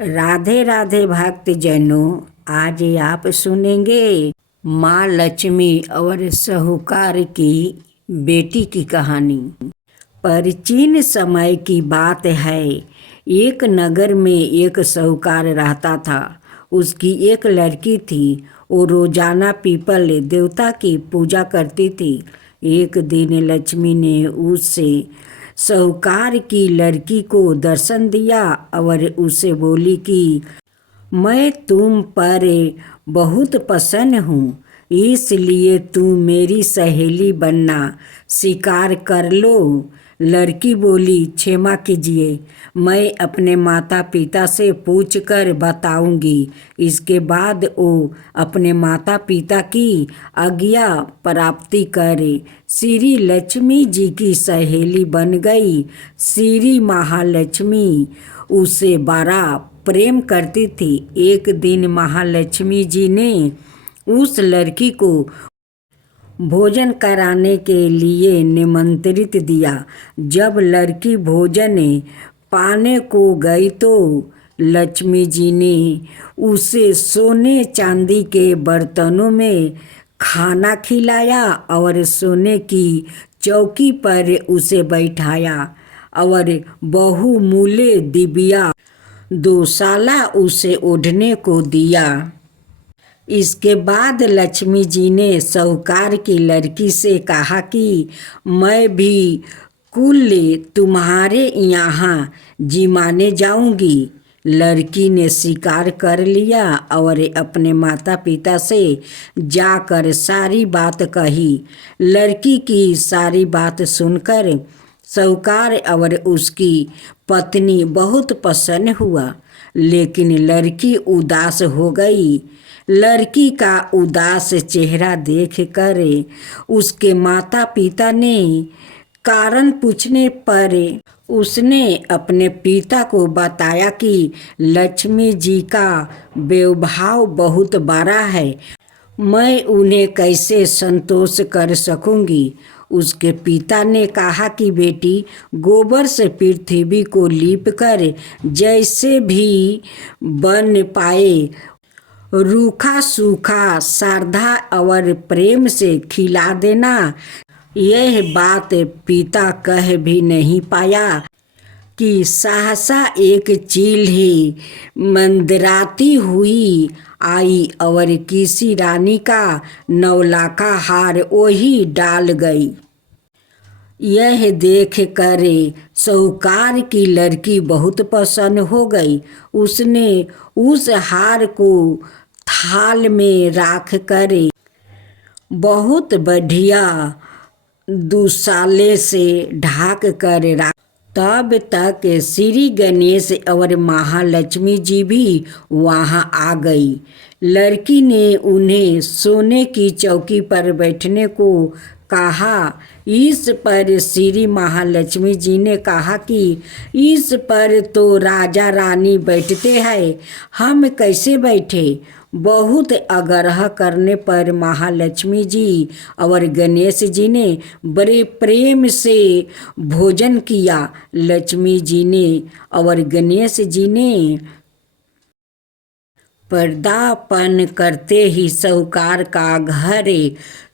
राधे राधे भक्तजनों, आज आप सुनेंगे माँ लक्ष्मी और साहूकार की बेटी की कहानी। प्राचीन समय की बात है। एक नगर में एक साहूकार रहता था। उसकी एक लड़की थी। वो रोजाना पीपल देवता की पूजा करती थी। एक दिन लक्ष्मी ने उससे साहूकार की लड़की को दर्शन दिया और उसे बोली कि मैं तुम पर बहुत प्रसन्न हूँ, इसलिए तुम मेरी सहेली बनना स्वीकार कर लो। लड़की बोली, क्षमा कीजिए, मैं अपने माता पिता से पूछ कर बताऊंगी। इसके बाद वो अपने माता पिता की आज्ञा प्राप्ति करे श्री लक्ष्मी जी की सहेली बन गई। श्री महालक्ष्मी उसे बड़ा प्रेम करती थी। एक दिन महालक्ष्मी जी ने उस लड़की को भोजन कराने के लिए निमंत्रित दिया। जब लड़की भोजन पाने को गई तो लक्ष्मी जी ने उसे सोने चांदी के बर्तनों में खाना खिलाया और सोने की चौकी पर उसे बैठाया और बहुमूल्य दिव्या दोशाला उसे ओढ़ने को दिया। इसके बाद लक्ष्मी जी ने साहूकार की लड़की से कहा कि मैं भी कुल तुम्हारे यहाँ जिमाने जाऊंगी। लड़की ने स्वीकार कर लिया और अपने माता पिता से जाकर सारी बात कही। लड़की की सारी बात सुनकर साहूकार और उसकी पत्नी बहुत प्रसन्न हुआ, लेकिन लड़की उदास हो गई। लड़की का उदास चेहरा देखकर उसके माता पिता ने कारण पूछने पर उसने अपने पिता को बताया कि लक्ष्मी जी का व्यवहार बहुत बड़ा है, मैं उन्हें कैसे संतोष कर सकूंगी। उसके पिता ने कहा कि बेटी, गोबर से पृथ्वी को लीप कर जैसे भी बन पाए रूखा सूखा श्रद्धा और प्रेम से खिला देना। यह बात पिता कह भी नहीं पाया कि सहसा एक चील ही मंदराती हुई आई और किसी रानी का नौलाखा हार वही डाल गई। यह देख कर साहूकार की लड़की बहुत प्रसन्न हो गई। उसने उस हार को थाल में रख कर बहुत बढ़िया दुशाले से ढक कर रख। तब तक श्री गणेश और महालक्ष्मी जी भी वहां आ गई। लड़की ने उन्हें सोने की चौकी पर बैठने को कहा। इस पर श्री महालक्ष्मी जी ने कहा कि इस पर तो राजा रानी बैठते हैं, हम कैसे बैठे। बहुत आग्रह करने पर महालक्ष्मी जी और गणेश जी ने बड़े प्रेम से भोजन किया। लक्ष्मी जी ने और गणेश जी ने पदार्पण करते ही साहूकार का घर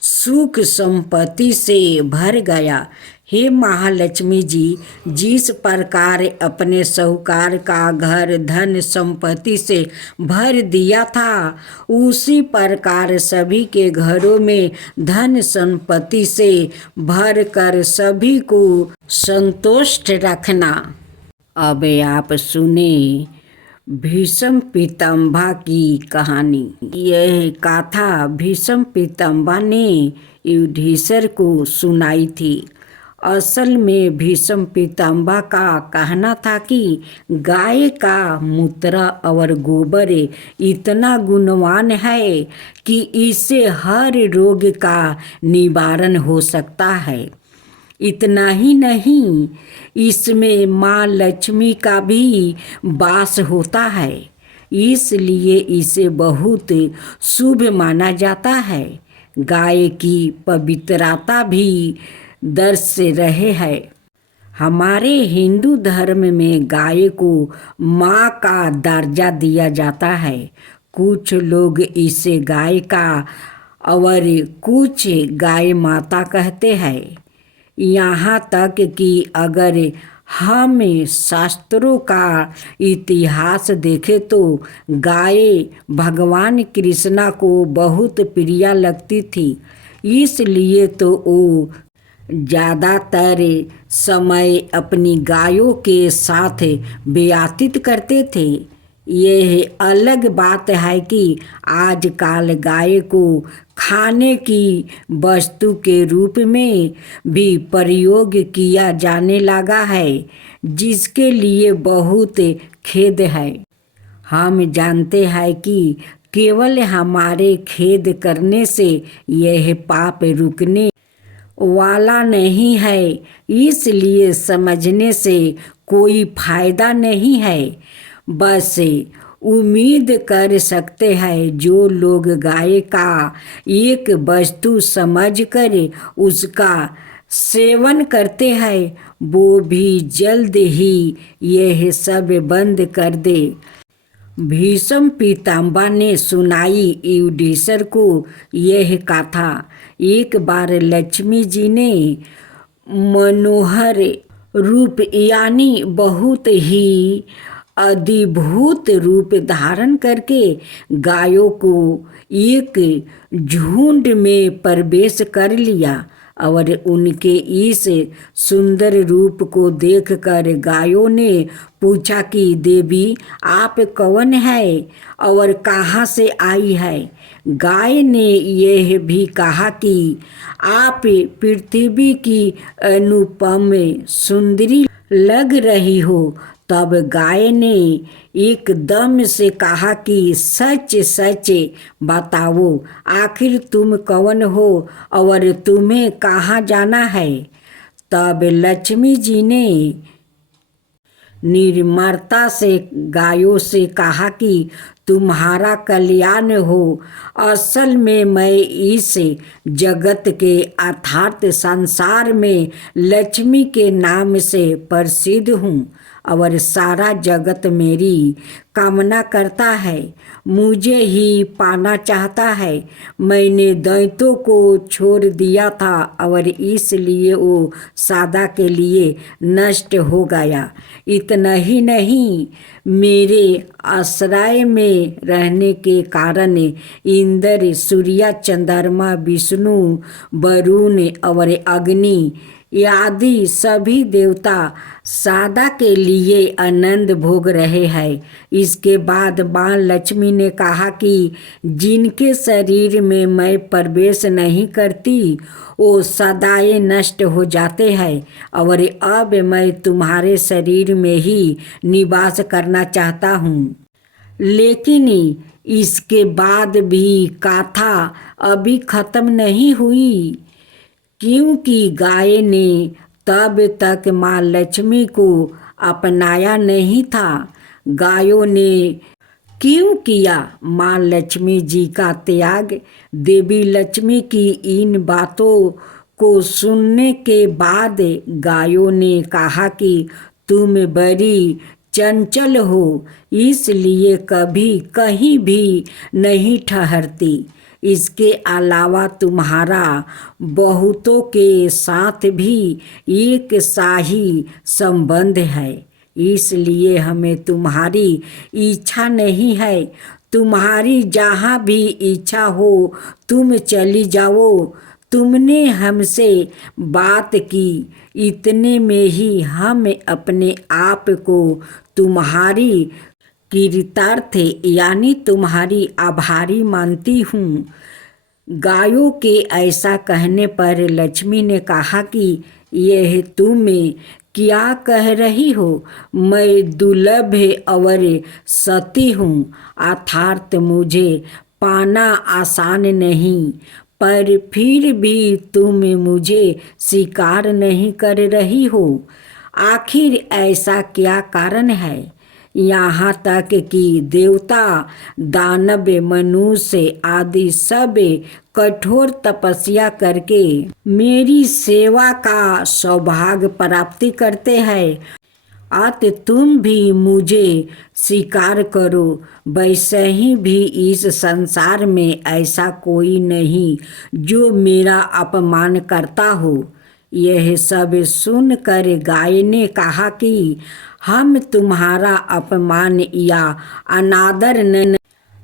सुख संपत्ति से भर गया। हे महालक्ष्मी जी, जिस प्रकार अपने साहूकार का घर धन संपत्ति से भर दिया था, उसी प्रकार सभी के घरों में धन संपत्ति से भर कर सभी को संतुष्ट रखना। अब आप सुने भीष्म पितामह की कहानी। यह गाथा भीष्म पितामह ने युधिष्ठिर को सुनाई थी। असल में भीष्म पितामह का कहना था कि गाय का मूत्र और गोबर इतना गुणवान है कि इससे हर रोग का निवारण हो सकता है। इतना ही नहीं, इसमें माँ लक्ष्मी का भी वास होता है, इसलिए इसे बहुत शुभ माना जाता है। गाय की पवित्रता भी दर्श रहे है। हमारे हिंदू धर्म में गाय को माँ का दर्जा दिया जाता है। कुछ लोग इसे गाय का और कुछ गाय माता कहते हैं। यहाँ तक कि अगर हम शास्त्रों का इतिहास देखें तो गाय भगवान कृष्णा को बहुत प्रिय लगती थी, इसलिए तो वो ज़्यादातर समय अपनी गायों के साथ व्यतीत करते थे। यह अलग बात है कि आजकल गाय को खाने की वस्तु के रूप में भी प्रयोग किया जाने लगा है, जिसके लिए बहुत खेद है। हम जानते हैं कि केवल हमारे खेद करने से यह पाप रुकने वाला नहीं है, इसलिए समझने से कोई फायदा नहीं है। बस उम्मीद कर सकते हैं जो लोग गाय का एक वस्तु समझकर उसका सेवन करते हैं वो भी जल्द ही यह सब बंद कर दे। भीष्म पितामह ने सुनाई युधिष्ठिर को यह कथा। एक बार लक्ष्मी जी ने मनोहर रूप यानी बहुत ही अद्भुत रूप धारण करके गायों को एक झुंड में प्रवेश कर लिया और उनके इस सुंदर रूप को देखकर गायों ने पूछा कि देवी आप कौन है और कहाँ से आई है। गाय ने यह भी कहा कि आप पृथ्वी की अनुपम सुंदरी लग रही हो। तब गाय ने एकदम से कहा कि सच सच बताओ, आखिर तुम कौन हो और तुम्हें कहाँ जाना है। तब लक्ष्मी जी ने निर्ममता से गायों से कहा कि तुम्हारा कल्याण हो। असल में मैं इस जगत के अर्थात संसार में लक्ष्मी के नाम से प्रसिद्ध हूँ और सारा जगत मेरी कामना करता है, मुझे ही पाना चाहता है। मैंने दैत्यों को छोड़ दिया था और इसलिए वो सदा के लिए नष्ट हो गया। इतना ही नहीं, मेरे आश्रय में रहने के कारण इंद्र, सूर्य, चंद्रमा, विष्णु, वरुण और अग्नि आदि सभी देवता सदा के लिए आनंद भोग रहे हैं। इसके बाद माँ लक्ष्मी ने कहा कि जिनके शरीर में मैं प्रवेश नहीं करती वो सदाए नष्ट हो जाते हैं और अब मैं तुम्हारे शरीर में ही निवास करना चाहता हूँ। लेकिन इसके बाद भी कथा अभी खत्म नहीं हुई, क्योंकि गाय ने तब तक माँ लक्ष्मी को अपनाया नहीं था। गायों ने क्यों किया माँ लक्ष्मी जी का त्याग। देवी लक्ष्मी की इन बातों को सुनने के बाद गायों ने कहा कि तुम बड़ी चंचल हो, इसलिए कभी कहीं भी नहीं ठहरती। इसके अलावा तुम्हारा बहुतों के साथ भी एक शाही संबंध है, इसलिए हमें तुम्हारी इच्छा नहीं है। तुम्हारी जहाँ भी इच्छा हो तुम चली जाओ। तुमने हमसे बात की, इतने में ही हम अपने आप को तुम्हारी कृतार्थ यानी तुम्हारी आभारी मानती हूँ। गायों के ऐसा कहने पर लक्ष्मी ने कहा कि यह तुम क्या कह रही हो। मैं दुर्लभ और सती हूँ, अर्थात मुझे पाना आसान नहीं, पर फिर भी तुम मुझे स्वीकार नहीं कर रही हो। आखिर ऐसा क्या कारण है। यहाँ तक कि देवता, दानव, मनुष्य आदि सब कठोर तपस्या करके मेरी सेवा का सौभाग्य प्राप्ति करते हैं। अत तुम भी मुझे स्वीकार करो। वैसे ही भी इस संसार में ऐसा कोई नहीं जो मेरा अपमान करता हो। यह सब सुनकर गाय ने कहा कि हम तुम्हारा अपमान या अनादर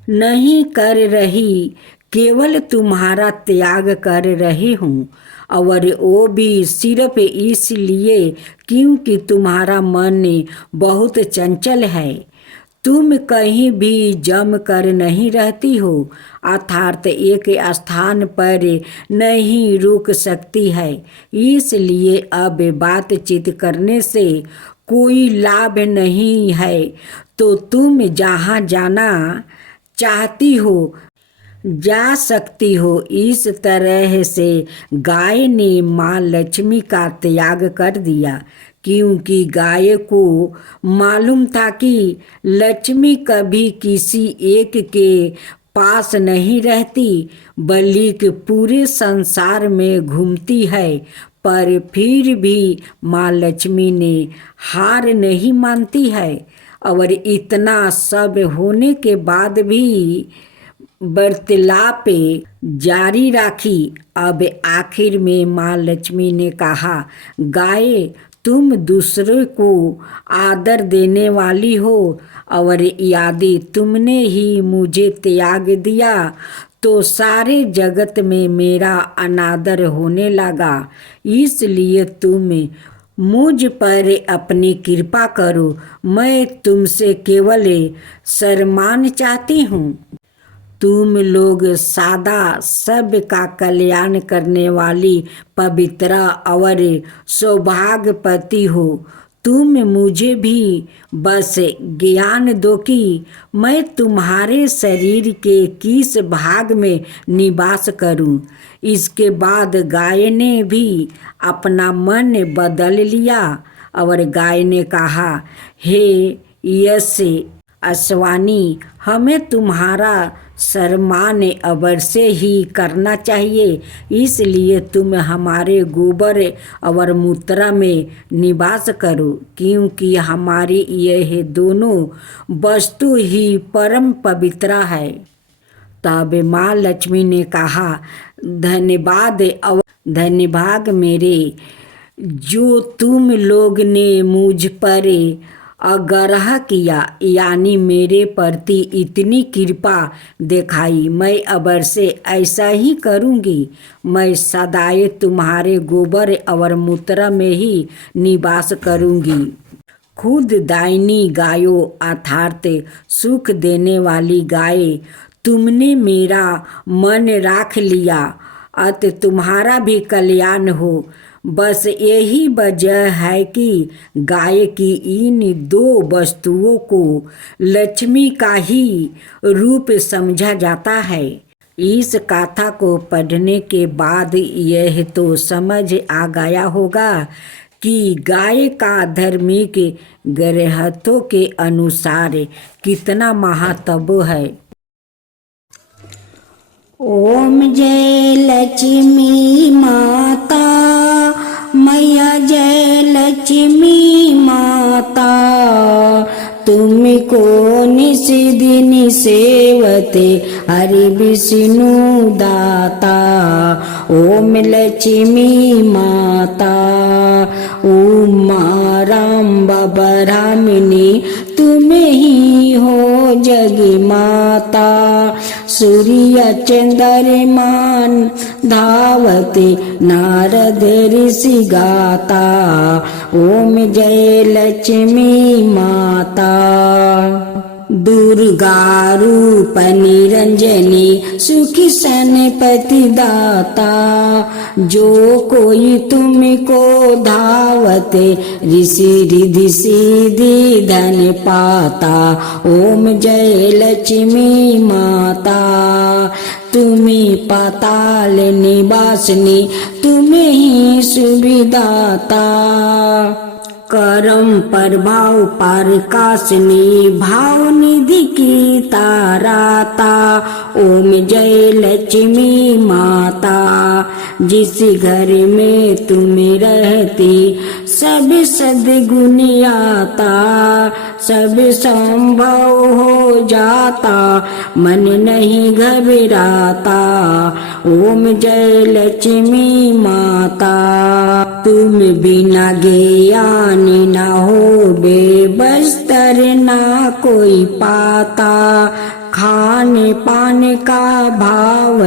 नहीं कर रही, केवल तुम्हारा त्याग कर रही हूँ, और वो भी सिर्फ इसलिए क्योंकि तुम्हारा मन बहुत चंचल है। तुम कहीं भी जम कर नहीं रहती हो, अर्थात एक स्थान पर नहीं रुक सकती है। इसलिए अब बातचीत करने से कोई लाभ नहीं है। तो तुम जहाँ जाना चाहती हो जा सकती हो। इस तरह से गाय ने माँ लक्ष्मी का त्याग कर दिया, क्योंकि गाय को मालूम था कि लक्ष्मी कभी किसी एक के पास नहीं रहती, बल्कि पूरे संसार में घूमती है। पर फिर भी माँ लक्ष्मी ने हार नहीं मानती है, और इतना सब होने के बाद भी वार्तालाप जारी रखी। अब आखिर में माँ लक्ष्मी ने कहा, गाय, तुम दूसरे को आदर देने वाली हो, और यदि तुमने ही मुझे त्याग दिया तो सारे जगत में मेरा अनादर होने लगा। इसलिए तुम मुझ पर अपनी कृपा करो। मैं तुमसे केवल सम्मान चाहती हूँ। तुम लोग सदा सबका कल्याण करने वाली पवित्र और सौभाग्यवती हो। तुम मुझे भी बस ज्ञान दो कि मैं तुम्हारे शरीर के किस भाग में निवास करूं। इसके बाद गाय ने भी अपना मन बदल लिया, और गाय ने कहा, हे यश अश्वानी, हमें तुम्हारा सम्मान अवश्य ही करना चाहिए। इसलिए तुम हमारे गोबर और मूत्र में निवास करो, क्योंकि हमारी यह दोनों वस्तु ही परम पवित्र है। तब माँ लक्ष्मी ने कहा, धन्यवाद मेरे, जो तुम लोग ने मुझ पर आग्रह किया, यानी मेरे प्रति इतनी कृपा दिखाई। मैं अवश्य ऐसा ही करूँगी। मैं सदाए तुम्हारे गोबर और मूत्र में ही निवास करूँगी। खुद दायनी गायों अर्थात सुख देने वाली गाय, तुमने मेरा मन राख लिया, अत तुम्हारा भी कल्याण हो। बस यही वजह है कि गाय की इन दो वस्तुओं को लक्ष्मी का ही रूप समझा जाता है। इस कथा को पढ़ने के बाद यह तो समझ आ गया होगा कि गाय का धार्मिक ग्रंथों के अनुसार कितना महत्व है। ओम जय लक्ष्मी माता, मैया जय लक्ष्मी माता, तुमको निस दिन सेवते हरि विष्णु दाता। ओम लक्ष्मी माता, उमा राम ब्रह्मणी, तुम ही हो जग माता। सूर्य चंद्रमान धावते नारद ऋषि गाता। ओम जय लक्ष्मी माता। दुर्गा रूप निरंजनी, सुखी सनपति दाता। जो कोई तुमको धावते, ऋषि रिधि सिद्धि धन पाता। ओम जय लक्ष्मी माता, तुम्हें पाताल निवासिनी, तुम्हें ही सुविदाता। करम प्रभाव प्रकाशनी भाव निधि की ताराता। ओम जय लक्ष्मी माता। जिस घर में तुम रहती सब सद्गुण आता। सब संभव हो जाता मन नहीं घबराता। ओम जय लक्ष्मी माता। तुम बिना ज्ञान ना हो बेबस्तर ना कोई पाता। खाने पाने का भाव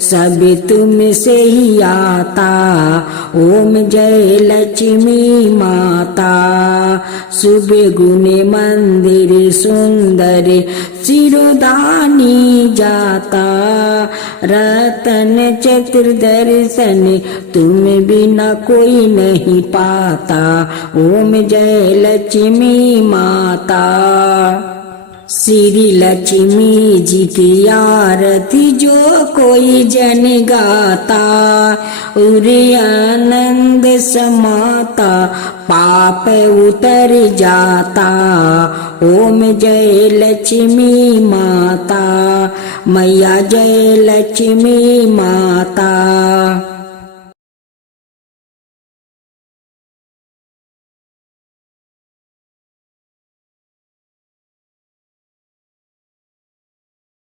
सब तुमसे ही आता। ओम जय लक्ष्मी माता। शुभ गुण मंदिर सुंदर सिरोधानी जाता। रतन चतुर्दर्शन तुम बिना कोई नहीं पाता। ओम जय लक्ष्मी माता। श्री लक्ष्मी जी की आरती जो कोई जन गाता। उरे आनंद समाता पाप उतर जाता। ओम जय लक्ष्मी माता। मैया जय लक्ष्मी माता।